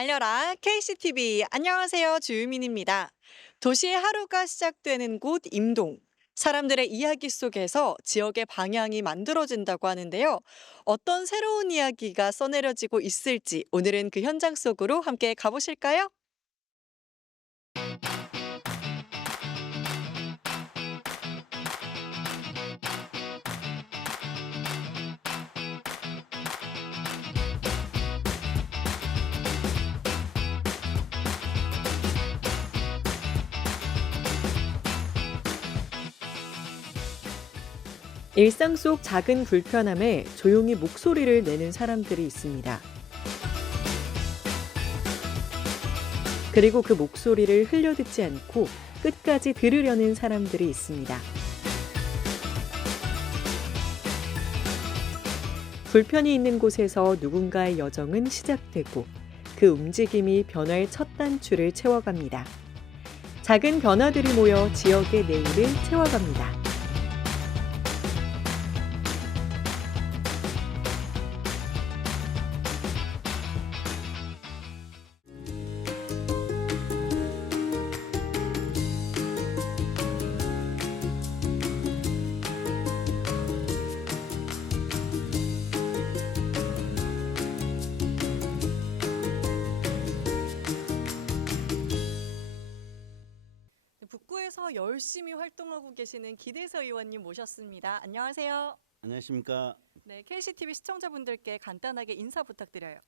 달려라 KCTV. 안녕하세요. 주유민입니다. 도시의 하루가 시작되는 곳 임동. 사람들의 이야기 속에서 지역의 방향이 만들어진다고 하는데요. 어떤 새로운 이야기가 써내려지고 있을지 오늘은 그 현장 속으로 함께 가보실까요? 일상 속 작은 불편함에 조용히 목소리를 내는 사람들이 있습니다. 그리고 그 목소리를 흘려듣지 않고 끝까지 들으려는 사람들이 있습니다. 불편이 있는 곳에서 누군가의 여정은 시작되고 그 움직임이 변화의 첫 단추를 채워갑니다. 작은 변화들이 모여 지역의 내일을 채워갑니다. 북구에서 열심히 활동하고 계시는 기대서 의원님 모셨습니다. 안녕하세요. 안녕하십니까. 네, KCTV 시청자분들께 간단하게 인사 부탁드려요.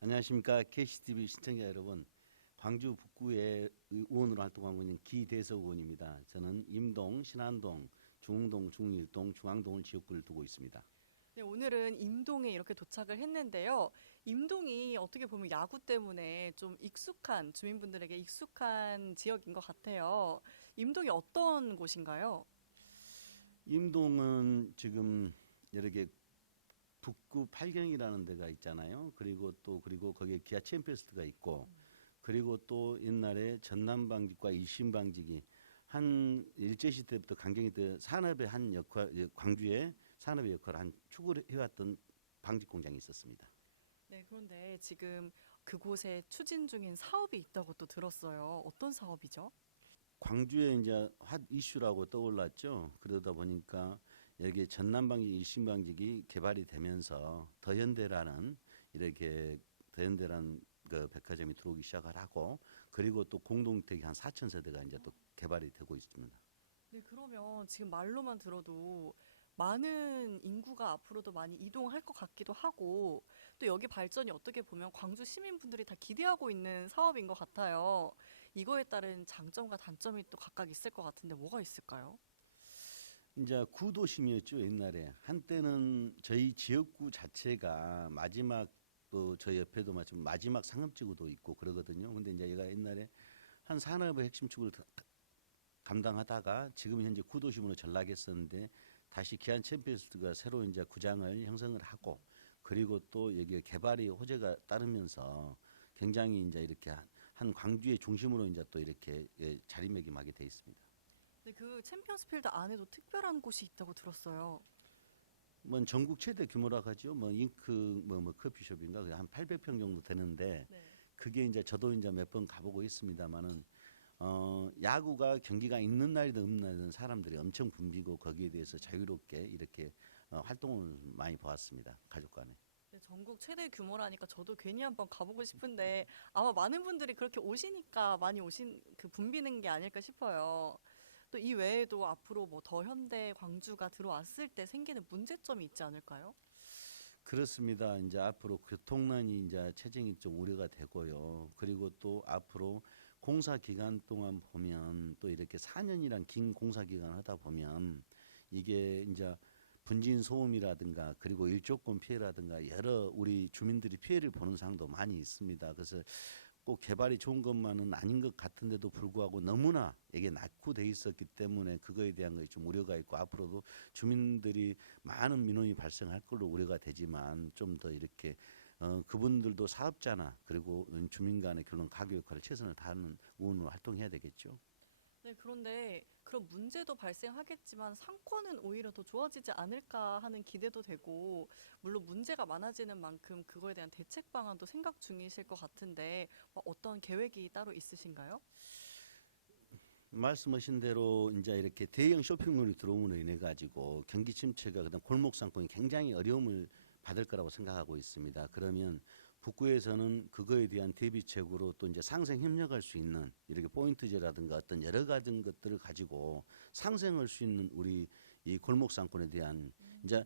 안녕하십니까. KCTV 시청자 여러분. 광주 북구의 의원으로 활동하고 있는 기대석 의원입니다. 저는 임동, 신안동, 중흥동, 중일동, 중앙동을 지역구를 두고 있습니다. 네, 오늘은 임동에 이렇게 도착을 했는데요. 임동이 어떻게 보면 야구 때문에 좀 익숙한 주민분들에게 익숙한 지역인 것 같아요. 임동이 어떤 곳인가요? 임동은 지금 여러 개 북구 팔경이라는 데가 있잖아요. 그리고 거기에 기아 챔피언스가 있고 그리고 또 옛날에 전남방직과 일신방직이 한 일제시대 때부터 강경이 때 산업의 한 역할, 광주의 산업의 역할을 한 축을 해왔던 방직 공장이 있었습니다. 네, 그런데 지금 그곳에 추진 중인 사업이 있다고 또 들었어요. 어떤 사업이죠? 광주에 이제 핫 이슈라고 떠올랐죠. 그러다 보니까 여기 전남방직, 일신방직이 개발이 되면서 더현대라는 그 백화점이 들어오기 시작을 하고 그리고 또 공동택이 한 4천 세대가 이제 또 개발이 되고 있습니다. 네, 그러면 지금 말로만 들어도 많은 인구가 앞으로도 많이 이동할 것 같기도 하고 또 여기 발전이 어떻게 보면 광주 시민분들이 다 기대하고 있는 사업인 것 같아요. 이거에 따른 장점과 단점이 또 각각 있을 것 같은데 뭐가 있을까요? 이제 구도심이었죠 옛날에 한때는 저희 지역구 자체가 마지막 또 저 옆에도 마침 마지막 상업지구도 있고 그러거든요. 근데 이제 얘가 옛날에 한 산업의 핵심 축을 감당하다가 지금 현재 구도심으로 전락했었는데 다시 기안 챔피언스가 새로 이제 구장을 형성을 하고 그리고 또 여기 개발이 호재가 따르면서 굉장히 이제 이렇게 한 광주의 중심으로 이제 또 이렇게 자리매김하게 돼 있습니다. 네, 그 챔피언스필드 안에도 특별한 곳이 있다고 들었어요. 뭐 전국 최대 규모라고 하죠. 뭐 잉크 뭐 커피숍인가 그게 한 800평 정도 되는데 네. 그게 이제 저도 이제 몇 번 가보고 있습니다만은 야구가 경기가 있는 날이든 없는 날이든 사람들이 엄청 붐비고 거기에 대해서 자유롭게 이렇게 활동을 많이 보았습니다. 가족 간에. 네, 전국 최대 규모라니까 저도 괜히 한번 가보고 싶은데 아마 많은 분들이 그렇게 오시니까 많이 오신 그 붐비는 게 아닐까 싶어요. 또 이 외에도 앞으로 뭐 더현대 광주가 들어왔을 때 생기는 문제점이 있지 않을까요? 그렇습니다. 이제 앞으로 교통난이 이제 체증이 좀 우려가 되고요. 그리고 또 앞으로 공사 기간 동안 보면 또 이렇게 4년이란 긴 공사 기간 하다 보면 이게 이제 분진 소음이라든가 그리고 일조권 피해라든가 여러 우리 주민들이 피해를 보는 상황도 많이 있습니다. 그래서 꼭 개발이 좋은 것만은 아닌 것 같은데도 불구하고 너무나 이게 낙후돼 있었기 때문에 그거에 대한 것이 좀 우려가 있고 앞으로도 주민들이 많은 민원이 발생할 걸로 우려가 되지만 좀 더 이렇게 그분들도 사업자나 그리고 주민 간의 결론 가교 역할을 최선을 다하는 의원으로 활동해야 되겠죠. 네, 그런데 그런 문제도 발생하겠지만 상권은 오히려 더 좋아지지 않을까 하는 기대도 되고, 물론 문제가 많아지는 만큼 그거에 대한 대책 방안도 생각 중이실 것 같은데, 어떤 계획이 따로 있으신가요? 말씀하신 대로 이제 이렇게 대형 쇼핑몰이 들어옴으로 인해 가지고 경기 침체가 그다음 골목 상권이 굉장히 어려움을 받을 거라고 생각하고 있습니다. 그러면 북구에서는 그거에 대한 대비책으로 또 이제 상생 협력할 수 있는 이렇게 포인트제라든가 어떤 여러 가지 것들을 가지고 상생할 수 있는 우리 이 골목 상권에 대한 이제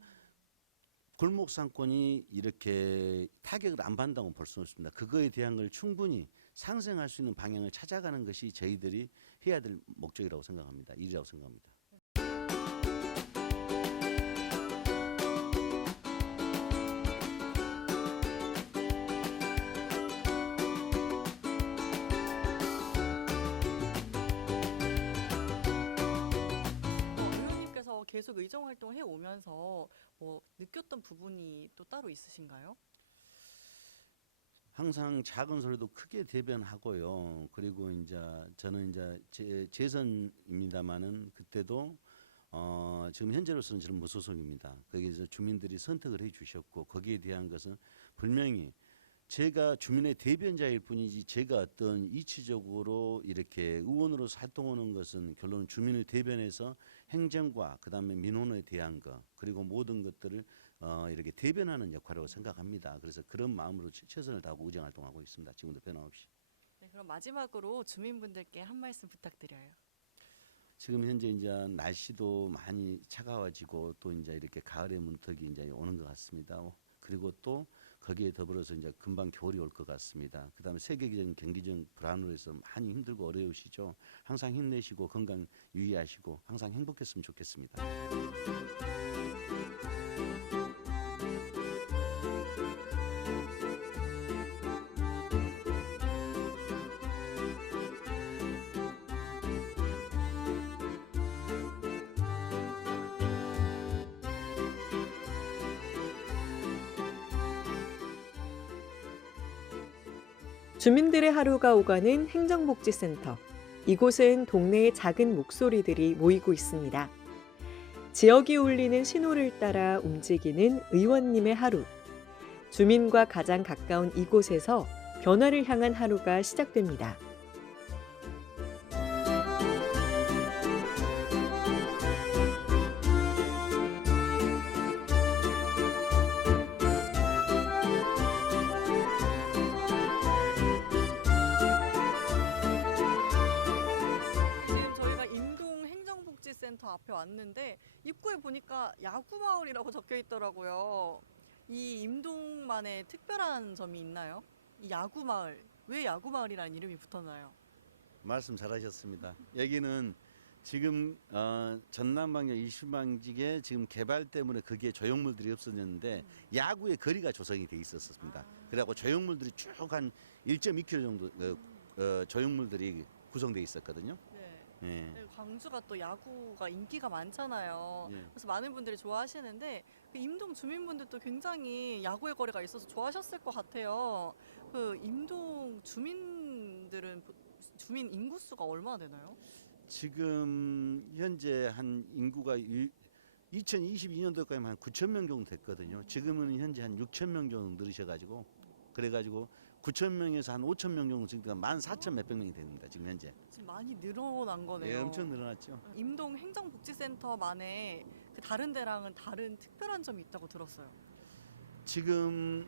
골목 상권이 이렇게 타격을 안 받는다고 볼 수는 없습니다. 그거에 대한 걸 충분히 상생할 수 있는 방향을 찾아가는 것이 저희들이 해야 될 목적이라고 생각합니다. 일이라고 생각합니다. 의원님께서 계속 의정 활동해 오면서 느꼈던 부분이 또 따로 있으신가요? 항상 작은 소리도 크게 대변하고요. 그리고 이제 저는 이제 재선입니다마는 그때도 지금 현재로서는 저는 무소속입니다. 거기에서 주민들이 선택을 해주셨고 거기에 대한 것은 분명히 제가 주민의 대변자일 뿐이지 제가 어떤 이치적으로 이렇게 의원으로서 활동하는 것은 결론은 주민을 대변해서 행정과 그다음에 민원에 대한 것 그리고 모든 것들을 이렇게 대변하는 역할이라고 생각합니다. 그래서 그런 마음으로 최선을 다하고 의정 활동하고 있습니다. 지금도 변함없이. 네, 그럼 마지막으로 주민분들께 한 말씀 부탁드려요. 지금 현재 이제 날씨도 많이 차가워지고 또 이제 이렇게 가을의 문턱이 이제 오는 것 같습니다. 그리고 또 거기에 더불어서 이제 금방 겨울이 올 것 같습니다. 그다음에 세계적인 경기적 불안으로 해서 많이 힘들고 어려우시죠. 항상 힘내시고 건강 유의하시고 항상 행복했으면 좋겠습니다. 주민들의 하루가 오가는 행정복지센터. 이곳은 동네의 작은 목소리들이 모이고 있습니다. 지역이 울리는 신호를 따라 움직이는 의원님의 하루. 주민과 가장 가까운 이곳에서 변화를 향한 하루가 시작됩니다. 지금 저희가 임동 행정복지센터 앞에 왔는데 입구에 보니까 야구마을이라고 적혀 있더라고요. 이 임동만의 특별한 점이 있나요? 이 야구마을, 왜 야구마을이라는 이름이 붙었나요? 말씀 잘하셨습니다. 여기는 지금 전남방역 이슈방직에 지금 개발 때문에 거기에 조형물들이 없어졌는데 야구의 거리가 조성이 돼 있었습니다. 그래갖고 조형물들이 쭉 한 1.2km 정도 조형물들이 구성돼 있었거든요. 네. 예. 네, 광주가 또 야구가 인기가 많잖아요. 예. 그래서 많은 분들이 좋아하시는데 그 임동 주민분들도 굉장히 야구의 거리가 있어서 좋아하셨을 것 같아요. 그 임동 주민들은 주민 인구수가 얼마나 되나요? 지금 현재 한 인구가 2022년도까지 한 9천 명 정도 됐거든요. 지금은 현재 한 6천 명 정도 늘으셔가지고 그래가지고 9천 명에서 한 5천 명 정도 지금 14,000 몇백 명이 됩니다. 지금 현재. 지금 많이 늘어난 거네요. 예, 엄청 늘어났죠. 임동 행정복지센터만의 그 다른 데랑은 다른 특별한 점이 있다고 들었어요. 지금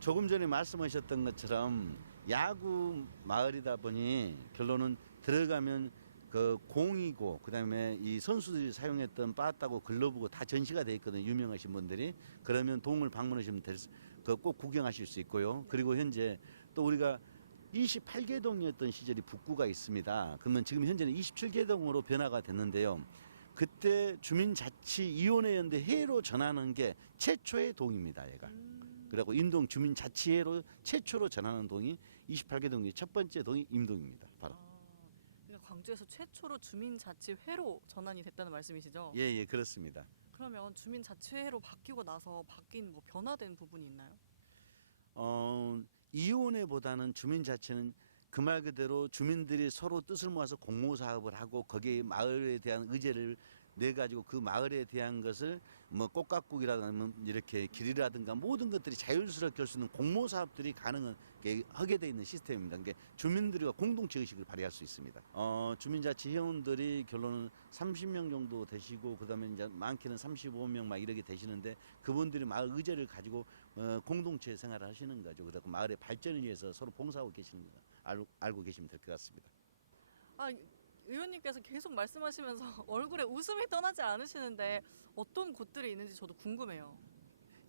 조금 전에 말씀하셨던 것처럼 야구 마을이다 보니 결론은 들어가면 그 공이고 그다음에 이 선수들이 사용했던 빠따고 글러브고 다 전시가 돼 있거든요. 유명하신 분들이 그러면 동을 방문하시면 꼭 구경하실 수 있고요. 그리고 현재 또 우리가 28개 동이었던 시절이 북구가 있습니다. 그러면 지금 현재는 27개 동으로 변화가 됐는데요. 그때 주민자치위원회였는데 해로 전하는 게 최초의 동입니다. 얘가. 그리고 임동 주민자치회로 최초로 전하는 동이 28개 동이 첫 번째 동이 임동입니다. 바로. 그러니까 광주에서 최초로 주민자치회로 전환이 됐다는 말씀이시죠? 예, 그렇습니다. 그러면 주민자치회로 바뀌고 나서 바뀐 뭐 변화된 부분이 있나요? 이혼회보다는 주민자치는 그 말 그대로 주민들이 서로 뜻을 모아서 공모 사업을 하고 거기에 마을에 대한 의제를 내 가지고 그 마을에 대한 것을 뭐 꽃가꾸기라든가 이렇게 길이라든가 모든 것들이 자율스럽게 할 수 있는 공모 사업들이 가능하게 하게 돼 있는 시스템입니다. 그러니까 주민들과 공동체 의식을 발휘할 수 있습니다. 주민자치 회원들이 결론은 30명 정도 되시고 그다음에 이제 많게는 35명 막 이렇게 되시는데 그분들이 마을 의제를 가지고 공동체 생활을 하시는 거죠. 그리고 마을의 발전을 위해서 서로 봉사하고 계시는 거 알고 계시면 될 것 같습니다. 아, 의원님께서 계속 말씀하시면서 얼굴에 웃음이 떠나지 않으시는데 어떤 곳들이 있는지 저도 궁금해요.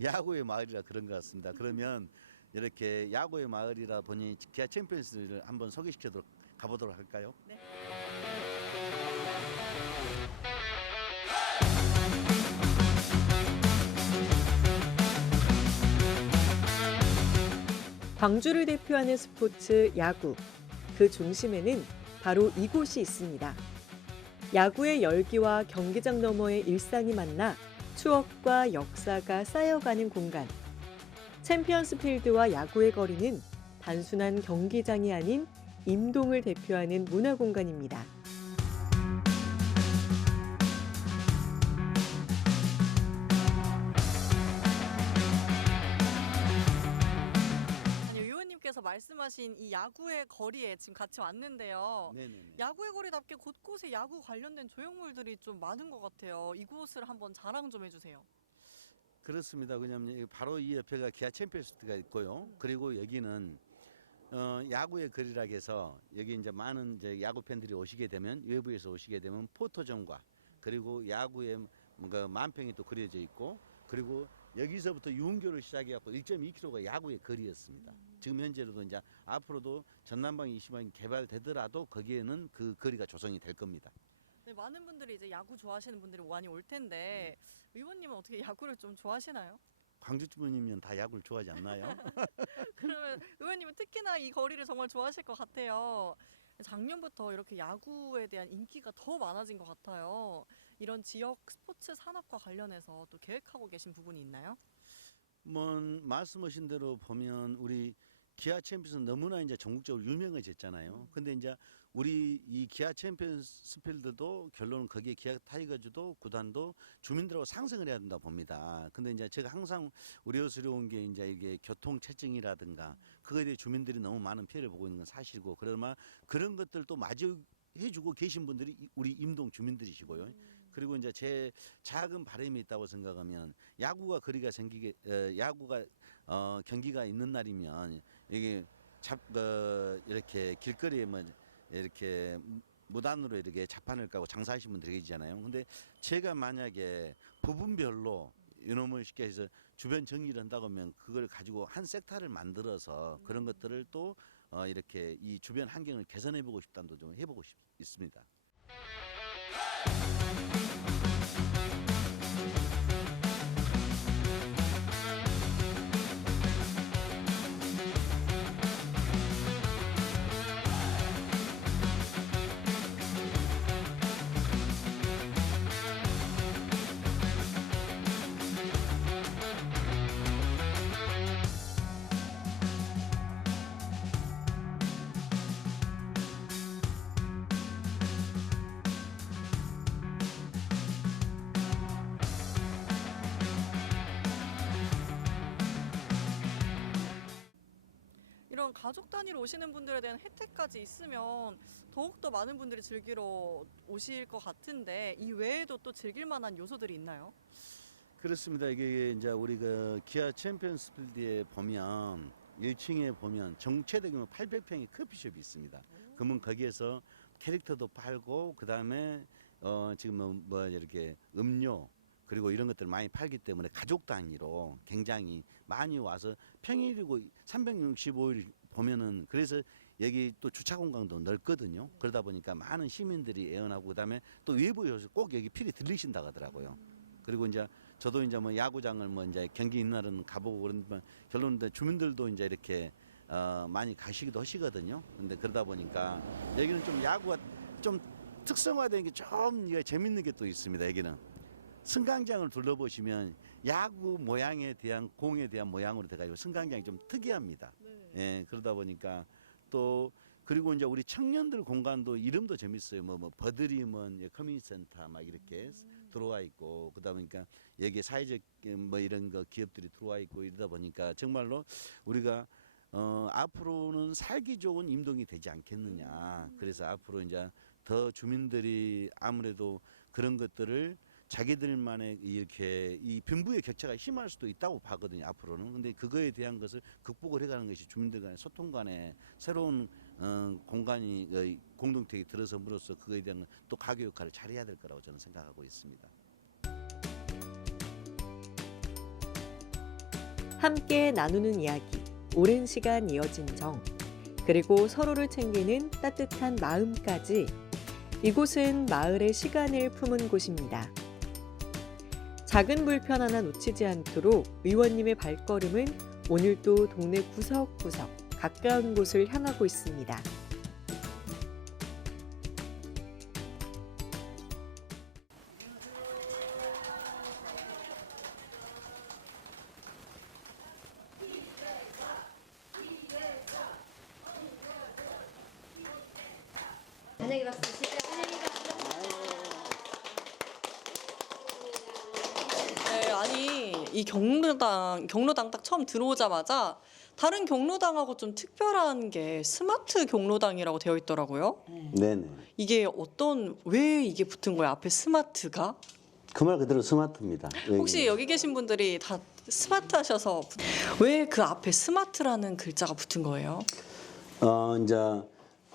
야구의 마을이라 그런 것 같습니다. 그러면 이렇게 야구의 마을이라 보니 기아 챔피언스를 한번 소개시켜도록 가보도록 할까요? 네. 광주를 대표하는 스포츠 야구. 그 중심에는 바로 이곳이 있습니다. 야구의 열기와 경기장 너머의 일상이 만나 추억과 역사가 쌓여가는 공간. 챔피언스 필드와 야구의 거리는 단순한 경기장이 아닌 임동을 대표하는 문화 공간입니다. 아니, 의원님께서 말씀하신 이 야구의 거리에 지금 같이 왔는데요. 네네네. 야구의 거리답게 곳곳에 야구 관련된 조형물들이 좀 많은 것 같아요. 이곳을 한번 자랑 좀 해주세요. 그렇습니다. 왜냐하면 바로 이 옆에가 기아 챔피언스가 있고요. 그리고 여기는 야구의 거리라 해서 여기 이제 많은 이제 야구 팬들이 오시게 되면 외부에서 오시게 되면 포토존과 그리고 야구의 뭔가 만평이 또 그려져 있고 그리고 여기서부터 유흥교를 시작해갖고 1.2km가 야구의 거리였습니다. 지금 현재로도 이제 앞으로도 전남방 20방이 개발되더라도 거기에는 그 거리가 조성이 될 겁니다. 네, 많은 분들이 이제 야구 좋아하시는 분들이 많이 올 텐데 의원님은 어떻게 야구를 좀 좋아하시나요? 광주 주민이면 다 야구를 좋아하지 않나요? 그러면 의원님은 특히나 이 거리를 정말 좋아하실 것 같아요. 작년부터 이렇게 야구에 대한 인기가 더 많아진 것 같아요. 이런 지역 스포츠 산업과 관련해서 또 계획하고 계신 부분이 있나요? 뭐 말씀하신 대로 보면 우리 기아 챔피언스 너무나 이제 전국적으로 유명해졌잖아요. 근데 이제 우리 이 기아 챔피언스 필드도 결론은 거기에 기아 타이거즈도 구단도 주민들하고 상생을 해야 된다 봅니다. 근데 이제 제가 항상 우려스러운 게 이제 이게 교통 체증이라든가 그거에 대해 주민들이 너무 많은 피해를 보고 있는 건 사실이고 그러나 그런 것들도 마주 해주고 계신 분들이 우리 임동 주민들이시고요. 그리고 이제 제 작은 바람이 있다고 생각하면 야구가 거리가 생기게 야구가 경기가 있는 날이면 이게 이렇게 길거리에 뭐 이렇게 무단으로 이렇게 자판을 까고 장사하시는 분들이 계시잖아요. 근데 제가 만약에 부분별로 이놈을 쉽게 해서 주변 정리를 한다고 하면 그걸 가지고 한 섹터를 만들어서 그런 것들을 또 이렇게 이 주변 환경을 개선해 보고 싶다는 도 좀 해보고 있습니다. 이런 가족 단위로 오시는 분들에 대한 혜택까지 있으면 더욱더 많은 분들이 즐기러 오실 것 같은데 이 외에도 또 즐길 만한 요소들이 있나요? 그렇습니다. 이게 이제 우리 그 기아 챔피언스 필드에 보면 1층에 보면 최대 규모 800평의 커피숍이 있습니다. 그러면 거기에서 캐릭터도 팔고 그다음에 지금 뭐 이렇게 음료 그리고 이런 것들 많이 팔기 때문에 가족 단위로 굉장히 많이 와서 평일이고 365일 보면은 그래서 여기 또 주차 공간도 넓거든요. 그러다 보니까 많은 시민들이 애원하고 그다음에 또 외부에서 꼭 여기 필히 들리신다고 하더라고요. 그리고 이제 저도 이제 뭐 야구장을 뭐 이제 경기 있는 날은 가보고 그런데 결론은 주민들도 이제 이렇게 많이 가시기도 하시거든요. 근데 그러다 보니까 여기는 좀 야구가 좀 특성화된 게 좀 재밌는 게 또 있습니다. 여기는 승강장을 둘러보시면 야구 모양에 대한 공에 대한 모양으로 돼가지고 승강장이 좀 특이합니다. 예, 그러다 보니까 또 그리고 이제 우리 청년들 공간도 이름도 재밌어요. 뭐 버드림은 커뮤니티 센터 막 이렇게 들어와 있고, 그러다 보니까 여기에 사회적 뭐 이런 거 기업들이 들어와 있고 이러다 보니까 정말로 우리가 앞으로는 살기 좋은 임동이 되지 않겠느냐. 그래서 앞으로 이제 더 주민들이 아무래도 그런 것들을 자기들만의 이렇게 이 빈부의 격차가 심할 수도 있다고 봐거든요, 앞으로는. 근데 그거에 대한 것을 극복을 해가는 것이 주민들 간의 소통 간의 새로운 공간이 공동体에 들어섬으로써 그거에 대한 또 가교 역할을 잘해야 될 거라고 저는 생각하고 있습니다. 함께 나누는 이야기, 오랜 시간 이어진 정, 그리고 서로를 챙기는 따뜻한 마음까지 이곳은 마을의 시간을 품은 곳입니다. 작은 불편 하나 놓치지 않도록 의원님의 발걸음은 오늘도 동네 구석구석 가까운 곳을 향하고 있습니다. 저녁에 박수 주시죠. 네, 아니 이 경로당 딱 처음 들어오자마자 다른 경로당하고 좀 특별한 게 스마트 경로당이라고 되어 있더라고요. 네네. 이게 왜 이게 붙은 거예요? 앞에 스마트가? 그 말 그대로 스마트입니다. 혹시 여기 계신 분들이 다 스마트 하셔서 왜 그 앞에 스마트라는 글자가 붙은 거예요? 이제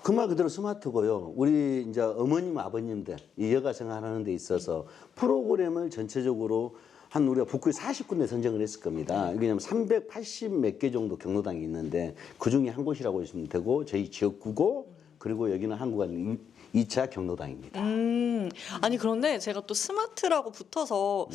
그 말 그대로 스마트고요. 우리 이제 어머님, 아버님들 이 여가 생활하는 데 있어서 프로그램을 전체적으로 한 우리가 북구에 40군데 선정을 했을 겁니다. 왜냐하면 380 몇 개 정도 경로당이 있는데 그 중에 한 곳이라고 보시면 되고 저희 지역구고 그리고 여기는 한국안 2차 경로당입니다. 아니 그런데 제가 또 스마트라고 붙어서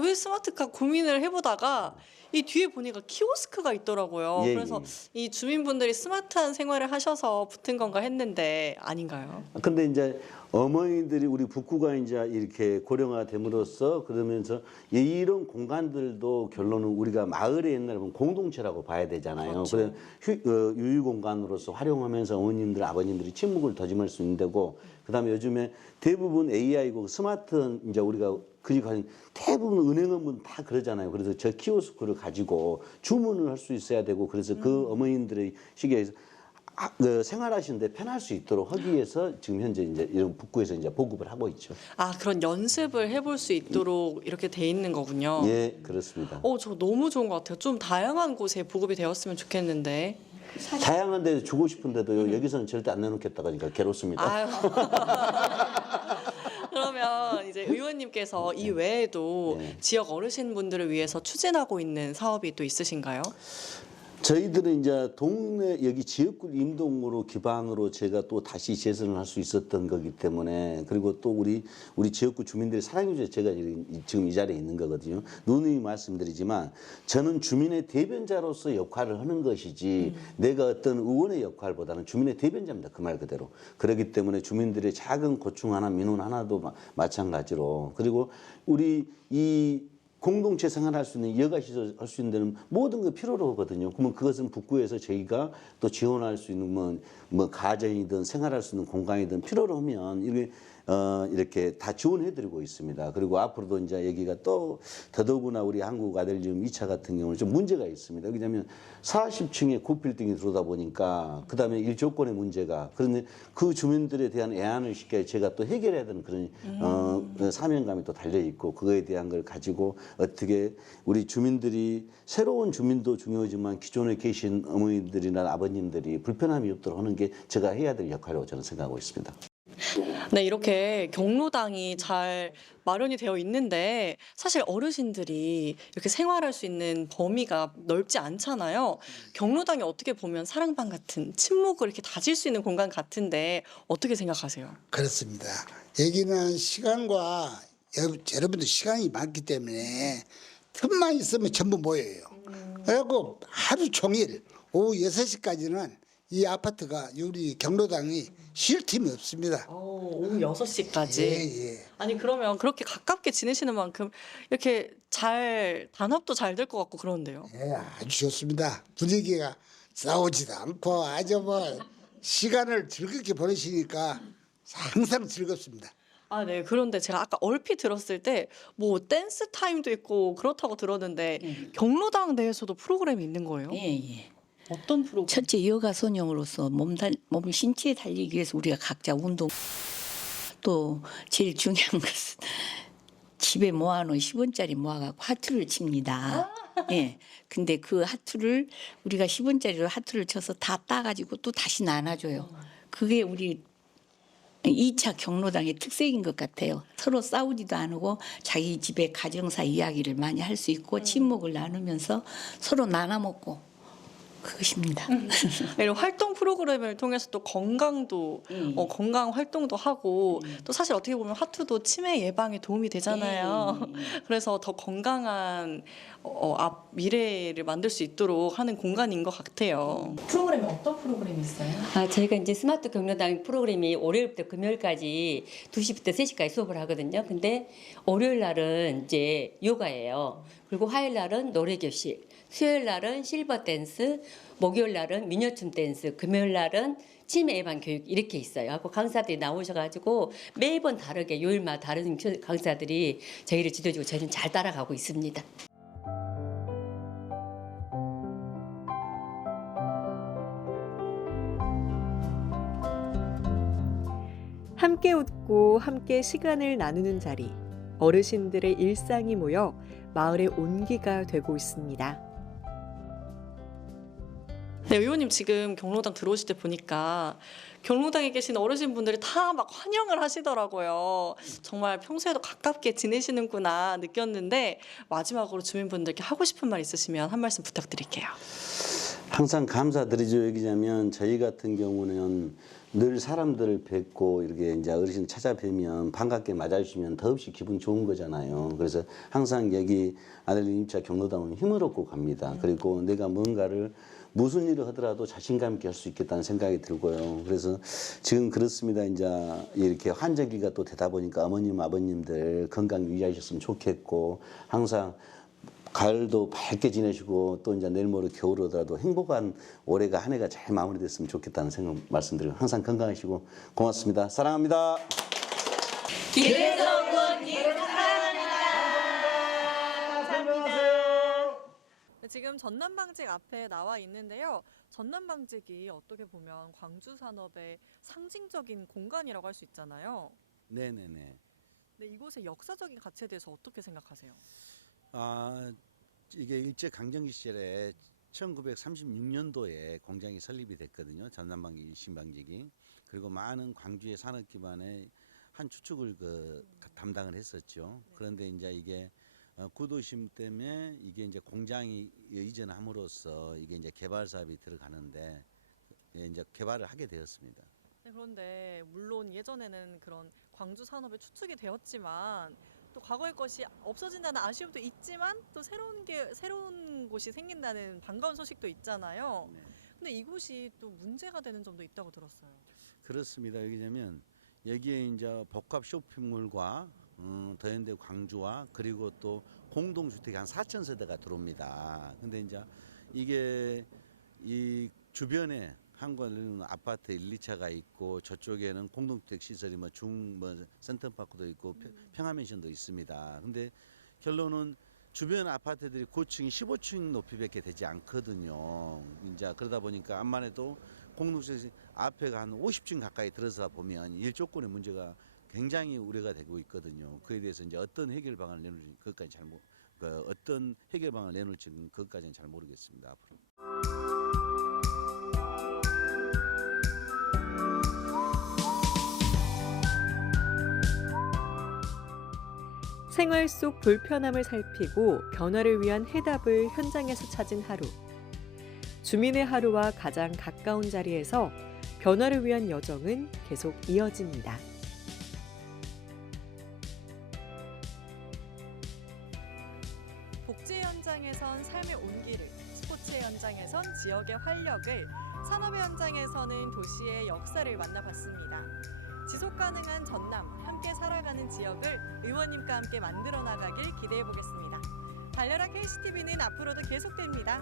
왜 스마트일까 고민을 해보다가 이 뒤에 보니까 키오스크가 있더라고요. 예, 그래서 이 주민분들이 스마트한 생활을 하셔서 붙은 건가 했는데 아닌가요? 근데 이제 어머니들이 우리 북구가 이제 이렇게 고령화 됨으로써 그러면서 이런 공간들도 결론은 우리가 마을의 옛날에 보면 공동체라고 봐야 되잖아요. 그렇죠. 그래 유휴 공간으로서 활용하면서 어머님들, 아버님들이 친목을 더짐할 수 있는 데고, 그다음에 요즘에 대부분 AI고 스마트 이제 우리가 대부분 은행은 다 그러잖아요. 그래서 저 키오스크를 가지고 주문을 할 수 있어야 되고, 그래서 그 어머님들의 시기에서 생활하시는데 편할 수 있도록 하기 위해서 지금 현재 이제 이런 북구에서 이제 보급을 하고 있죠. 아 그런 연습을 해볼 수 있도록 이렇게 돼 있는 거군요. 예, 그렇습니다. 저 너무 좋은 것 같아요. 좀 다양한 곳에 보급이 되었으면 좋겠는데. 다양한 데 주고 싶은데도 여기서는 절대 안 내놓겠다 그러니까 괴롭습니다. 아유. 그러면 이제 의원님께서 이 외에도 네. 지역 어르신분들을 위해서 추진하고 있는 사업이 또 있으신가요? 저희들은 이제 동네 여기 지역구 임동으로 기반으로 제가 또 다시 재선을 할 수 있었던 거기 때문에, 그리고 또 우리 지역구 주민들의 사랑해 주셔서 제가 지금 이 자리에 있는 거거든요. 누누이 말씀드리지만 저는 주민의 대변자로서 역할을 하는 것이지 내가 어떤 의원의 역할보다는 주민의 대변자입니다. 그 말 그대로. 그렇기 때문에 주민들의 작은 고충 하나, 민원 하나도 마찬가지로, 그리고 우리 이 공동체 생활할 수 있는 여가 시설 할 수 있는 데는 모든 게 필요로 하거든요. 그러면 그것은 북구에서 저희가 또 지원할 수 있는 뭐 가정이든 생활할 수 있는 공간이든 필요로 하면 이렇게 다 지원해드리고 있습니다. 그리고 앞으로도 이제 여기가 또 더더구나 우리 한국 아들리움 2차 같은 경우는 좀 문제가 있습니다. 왜냐하면 40층에 고빌딩이 들어오다 보니까 그다음에 일조권의 문제가, 그런데 그 주민들에 대한 애안을 쉽게 제가 또 해결해야 되는 그런 사명감이 또 달려 있고, 그거에 대한 걸 가지고 어떻게 우리 주민들이 새로운 주민도 중요하지만 기존에 계신 어머니들이나 아버님들이 불편함이 없도록 하는 게 제가 해야 될 역할이라고 저는 생각하고 있습니다. 네, 이렇게 경로당이 잘 마련이 되어 있는데 사실 어르신들이 이렇게 생활할 수 있는 범위가 넓지 않잖아요. 경로당이 어떻게 보면 사랑방 같은 친목을 이렇게 다질 수 있는 공간 같은데 어떻게 생각하세요? 그렇습니다. 여기는 시간과 여러분들 시간이 많기 때문에 틈만 있으면 전부 모여요. 그리고 하루 종일 오후 6시까지는 이 아파트가 우리 경로당이 쉴 틈이 없습니다. 오후 6시까지. 예. 아니 그러면 그렇게 가깝게 지내시는 만큼 이렇게 단합도 잘 될 것 같고 그런데요. 예, 아주 좋습니다. 분위기가 싸우지도 않고 아주 뭐 시간을 즐겁게 보내시니까 항상 즐겁습니다. 아, 네. 그런데 제가 아까 얼핏 들었을 때 뭐 댄스 타임도 있고 그렇다고 들었는데 경로당 내에서도 프로그램이 있는 거예요? 예. 어떤 프로그램? 첫째 여가 선용으로서 몸 신체에 달리기 위해서 우리가 각자 운동 또 제일 중요한 것은 집에 모아놓은 10원짜리 모아갖고 하투를 칩니다. 예. 근데 그 하투를 우리가 10원짜리로 하투를 쳐서 다 따가지고 또 다시 나눠줘요. 그게 우리 2차 경로당의 특색인 것 같아요. 서로 싸우지도 않고 자기 집의 가정사 이야기를 많이 할 수 있고 친목을 나누면서 서로 나눠 먹고 그것입니다. 이런 활동 프로그램을 통해서 또 건강도 건강 활동도 하고 또 사실 어떻게 보면 하투도 치매 예방에 도움이 되잖아요. 그래서 더 건강한 미래를 만들 수 있도록 하는 공간인 것 같아요. 프로그램이 어떤 프로그램이 있어요? 저희가 이제 스마트 경로당 프로그램이 월요일부터 금요일까지 2시부터 3시까지 수업을 하거든요. 근데 월요일 날은 이제 요가예요. 그리고 화요일 날은 노래 교실, 수요일 날은 실버 댄스, 목요일 날은 미녀춤 댄스, 금요일 날은 치매 예방 교육 이렇게 있어요. 하고 강사들이 나오셔가지고 매번 다르게 요일마다 다른 강사들이 저희를 지도해주고 저희는 잘 따라가고 있습니다. 함께 웃고 함께 시간을 나누는 자리, 어르신들의 일상이 모여 마을의 온기가 되고 있습니다. 네, 의원님 지금 경로당 들어오실 때 보니까 경로당에 계신 어르신분들이 다 막 환영을 하시더라고요. 정말 평소에도 가깝게 지내시는구나 느꼈는데 마지막으로 주민분들께 하고 싶은 말 있으시면 한 말씀 부탁드릴게요. 항상 감사드리죠. 얘기하자면 저희 같은 경우는 늘 사람들을 뵙고 이렇게 이제 어르신 찾아뵈면 반갑게 맞아주시면 더없이 기분 좋은 거잖아요. 그래서 항상 여기 아들님 2차 경로당은 힘을 얻고 갑니다. 그리고 내가 뭔가를 무슨 일을 하더라도 자신감 있게 할 수 있겠다는 생각이 들고요. 그래서 지금 그렇습니다. 이제 이렇게 환절기가 또 되다 보니까 어머님, 아버님들 건강 유지하셨으면 좋겠고 항상 가을도 밝게 지내시고 또 이제 내일 모레 겨울 오더라도 행복한 올해가 한 해가 잘 마무리됐으면 좋겠다는 생각 말씀드리고 항상 건강하시고 고맙습니다. 사랑합니다. 지금 전남방직 앞에 나와 있는데요. 전남방직이 어떻게 보면 광주 산업의 상징적인 공간이라고 할 수 있잖아요. 네네네. 근데 이곳의 역사적인 가치에 대해서 어떻게 생각하세요? 이게 일제 강점기 시절에 1936년도에 공장이 설립이 됐거든요. 전남방직 신방직이. 그리고 많은 광주의 산업 기반의 한 추축을 담당을 했었죠. 그런데 이제 이게 구도심 때문에 이게 이제 공장이 이전함으로써 이게 이제 개발 사업이 들어가는데 이제 개발을 하게 되었습니다. 네, 그런데 물론 예전에는 그런 광주 산업의 추축이 되었지만 또 과거의 것이 없어진다는 아쉬움도 있지만 또 새로운 곳이 생긴다는 반가운 소식도 있잖아요. 네. 근데 이곳이 또 문제가 되는 점도 있다고 들었어요. 그렇습니다. 여기냐면 여기에 이제 복합 쇼핑몰과 더현대 광주와 그리고 또 공동주택이 한 4,000세대가 들어옵니다. 근데 이제 이게 이 주변에 한국에는 아파트 1, 2차가 있고 저쪽에는 공동주택 시설이 센터파크도 있고 평화맨션도 있습니다. 근데 결론은 주변 아파트들이 고층이 15층 높이밖에 되지 않거든요. 이제 그러다 보니까 암만 해도 공동주택 앞에가 한 50층 가까이 들어서 보면 일조권의 문제가 굉장히 우려가 되고 있거든요. 그에 대해서 이제 어떤 해결 방안을 내놓을지 그것까지 어떤 해결 방안을 내놓을지는 그것까지는 잘 모르겠습니다. 앞으로. 생활 속 불편함을 살피고 변화를 위한 해답을 현장에서 찾은 하루. 주민의 하루와 가장 가까운 자리에서 변화를 위한 여정은 계속 이어집니다. 복지 현장에선 삶의 온기를, 스포츠 현장에선 지역의 활력을, 산업의 현장에서는 도시의 역사를 만나봤습니다. 지속 가능한 전남, 함께 살아가는 지역을 의원님과 함께 만들어 나가길 기대해 보겠습니다. 달려라 KCTV는 앞으로도 계속됩니다.